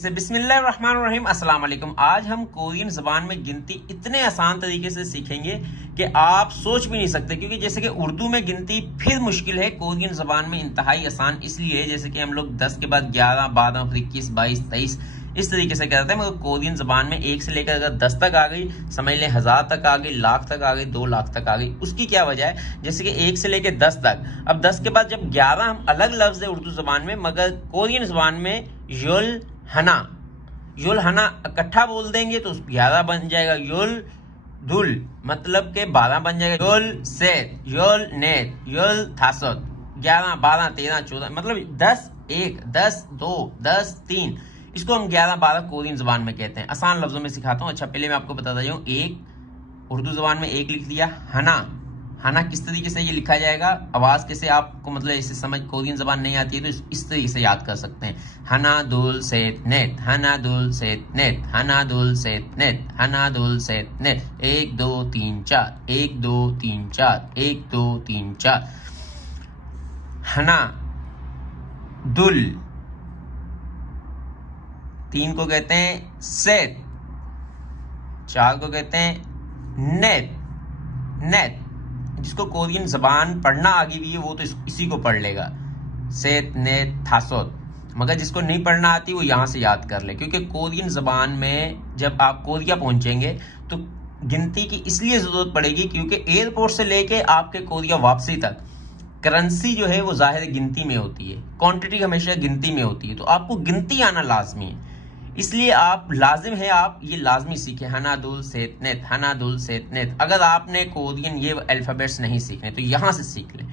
से बिस्मिल्लाहिर्रहमानिर्रहीम अस्सलाम वालेकुम। आज हम कोरियन ज़बान में गिनती इतने आसान तरीके से सीखेंगे कि आप सोच भी नहीं सकते, क्योंकि जैसे कि उर्दू में गिनती फिर मुश्किल है, कोरियन ज़बान में इंतहाई आसान इसलिए है जैसे कि हम लोग 10 के बाद 11, 12, फिर 21, 22, 23 इस तरीके से कहते हैं, मगर कोरियन ज़बान में 1 से लेकर अगर 10 तक आ गई, समझ लें 1000 तक आ गई, लाख तक आ गई, 2 लाख तक आ गई। उसकी क्या वजह है? जैसे कि 1 से लेकर 10 तक, अब 10 के बाद जब 11 हम अलग लफ्ज़ है उर्दू ज़बान में, मगर कोरियन ज़बान में युल हना युल हना इकट्ठा बोल देंगे तो 11 बन जाएगा। युल धुल मतलब के 12 बन जाएगा। युल सेत, युल नेत, युल थासत, 11, 12, 13, 14 मतलब 10 1, 10 2, 10 3, इसको हम 11, 12 कोरियन जबान में कहते हैं। आसान लफ्जों में सिखाता हूँ। अच्छा, पहले मैं आपको बताता जाऊँ। एक उर्दू जबान में 1 लिख दिया। हना, हना किस तरीके से ये लिखा जाएगा, आवाज कैसे आपको मतलब इसे समझ कोरियन जबान नहीं आती है तो इस तरीके से याद कर सकते हैं। हना दुल सेत नेत, हना दुल सेत नेत, हना दुल सेत नेत, हना दुल सेत नेत। 1 2 3 4, 1 2 3 4, 1 2 3 4। हना दुल 3 को कहते हैं सेत, 4 को कहते हैं नेत, नेत। जिसको कोरियन जबान पढ़ना आ गई हुई है वो तो इसी को पढ़ लेगा, सेत नेत थासोत। मगर जिसको नहीं पढ़ना आती वो यहाँ से याद कर ले, क्योंकि कोरियन जबान में जब आप कोरिया पहुंचेंगे तो गिनती की इसलिए जरूरत पड़ेगी क्योंकि एयरपोर्ट से लेके आपके कोरिया वापसी तक करेंसी जो है वो जाहिर गिनती में होती है, क्वांटिटी हमेशा गिनती में होती है, तो आपको गिनती आना लाजमी है। इसलिए आप लाजिम है आप ये लाजमी सीखें, हनादुल सेतनेत, हनादुल सेतनेत। अगर आपने कोरियन ये अल्फ़ाबेट्स नहीं सीखने तो यहाँ से सीख लें।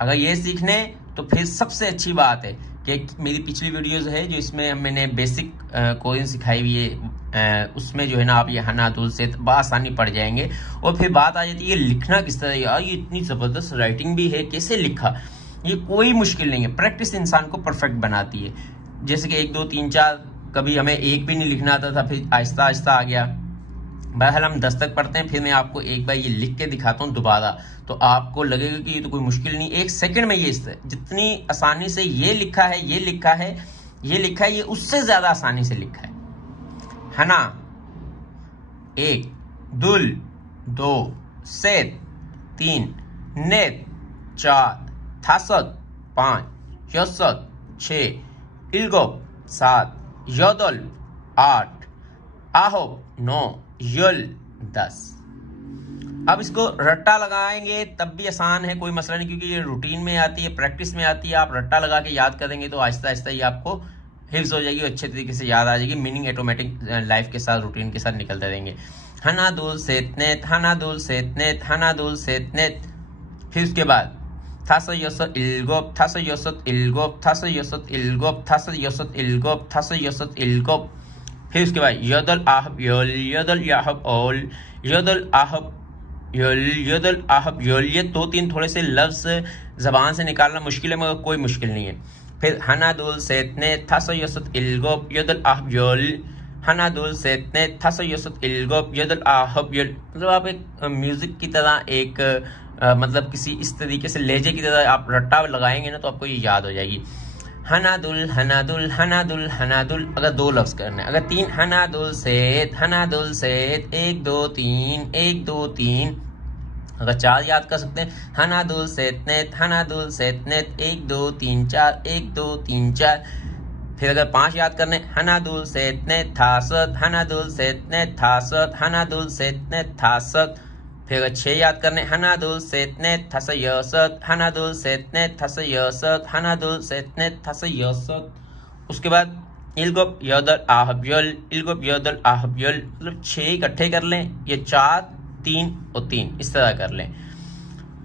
अगर ये सीखने तो फिर सबसे अच्छी बात है कि मेरी पिछली वीडियोस है जो इसमें मैंने बेसिक कोरियन सिखाई हुई है, उसमें जो है ना आप ये हनादुल सेत बआसानी पढ़ जाएंगे। और फिर बात आ जाती है ये लिखना किस तरह, यार ये इतनी ज़बरदस्त राइटिंग भी है, कैसे लिखा। ये कोई मुश्किल नहीं है, प्रैक्टिस इंसान को परफेक्ट बनाती है। जैसे कि 1 2 3 4 कभी हमें 1 भी नहीं लिखना आता था, फिर आहिस्ता आहिस्ता आ गया। बहरहाल हम 10 तक पढ़ते हैं, फिर मैं आपको एक बार ये लिख के दिखाता हूँ दोबारा, तो आपको लगेगा कि ये तो कोई मुश्किल नहीं, 1 सेकंड में ये जितनी आसानी से ये लिखा है, ये लिखा है, ये लिखा है, ये उससे ज्यादा आसानी से लिखा है। हना 1, दुल 2, सेत 3, नेत 4, थासत 5, यसत 6, इल्गोब 7, योदल 8, आहोब 9, युल 10। अब इसको रट्टा लगाएंगे तब भी आसान है, कोई मसला नहीं, क्योंकि ये रूटीन में आती है, प्रैक्टिस में आती है। आप रट्टा लगा के याद करेंगे तो आहिस्ता आहिस्ता ये आपको हिफ्ज हो जाएगी, अच्छे तरीके से याद आ जाएगी। मीनिंग ऑटोमेटिक लाइफ के साथ, रूटीन के साथ निकलते रहेंगे। हनादुल सेतनेत, हनादुल सेतनेत, हनादुल सेतनेत। फिर उसके बाद थासा यसत इल्गोब, थासा यसत इल्गोब, थासा यसत इल्गोब, थासा यसत इल्गोब, थासा यसत इल्गोब। फिर उसके बाद यदल आहब यल, यदल याहब ओल, यदल आहब यल, यदल आहब यल। ये 2-3 थोड़े से लफ्ज जबान से निकालना मुश्किल है, मगर कोई मुश्किल नहीं है। फिर हनादुल सेतने थासा यसत इल्गोब, यदल आहब यल, हनादुल सेतने थासा यसत इल्गोब, यदल आहब यल। मतलब आप एक म्यूजिक की तरह एक मतलब किसी इस तरीके से लहजे की तरह आप रट्टा लगाएंगे ना तो आपको ये याद हो जाएगी। हनादुल हनादुल हनादुल हनादुल। अगर 2 लफ्ज करने, अगर 3 हनादुल सेत, हनादुल सेत 1 2 3, 1 2 3। अगर 4 याद कर सकते हैं, हनादुल सेतनेत, हनादुल सेतनेत 1 2 3 4, 1 2 3 4। फिर अगर 5 याद करने, हनादुल सेतनेत थासत, हनादुल सेतनेत थासत, हनादुल सेतनेत थासत। फिर अगर 6 याद करने, हनादुल सेतनेत थसयसत, हनादुल सेतनेत थसयसत, हनादुल सेतनेत थसयसत। उसके बाद इल्गोब यदल आहब यल, इल्गोब यदल आहब यल। मतलब 6 इकट्ठे कर लें, ये 4 3 और 3 इस तरह कर लें,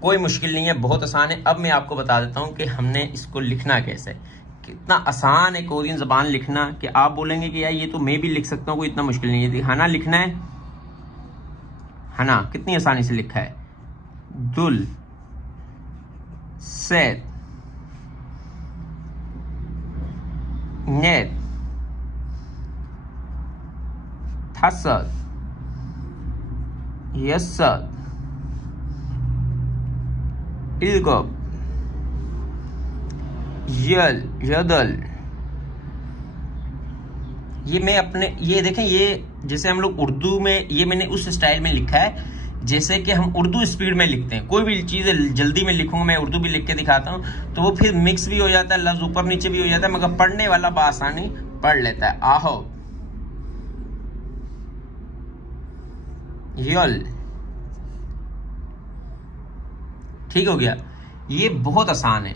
कोई मुश्किल नहीं है, बहुत आसान है। अब मैं आपको बता देता हूँ कि हमने इसको लिखना कैसे। कितना आसान है कोरियन जबान लिखना कि आप बोलेंगे कि यार ये तो मैं भी लिख सकता हूँ, कोई इतना मुश्किल नहीं है। हना लिखना है, हना कितनी आसानी से लिखा है। दुल सेत नेत थासत यसत इल्गोब यल, यदल ये मैं अपने, ये देखें, ये जैसे हम लोग उर्दू में, ये मैंने उस स्टाइल में लिखा है जैसे कि हम उर्दू स्पीड में लिखते हैं। कोई भी चीज़ जल्दी में लिखूंगा, मैं उर्दू भी लिख के दिखाता हूँ, तो वो फिर मिक्स भी हो जाता है, लफ्ज ऊपर नीचे भी हो जाता है, मगर पढ़ने वाला बआसानी पढ़ लेता है। आहो, यल, ठीक हो गया। ये बहुत आसान है,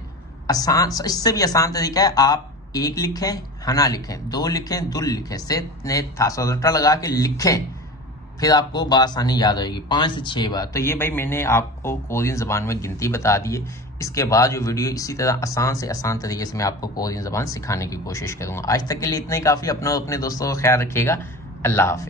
आसान, इससे भी आसान तरीका है, आप एक लिखें, हना लिखें, दो लिखें, दुल लिखें, से ने था सदटा लगा के लिखें, फिर आपको बआसानी याद होगी 5 से 6 बार। तो ये भाई मैंने आपको कोरियन ज़बान में गिनती बता दी है। इसके बाद जो वीडियो इसी तरह आसान से आसान तरीके से मैं आपको कोरियन ज़बान सिखाने की कोशिश करूँगा। आज तक के लिए इतना ही काफ़ी। अपना और अपने दोस्तों का ख्याल रखिएगा। अल्लाह हाफ़िज़।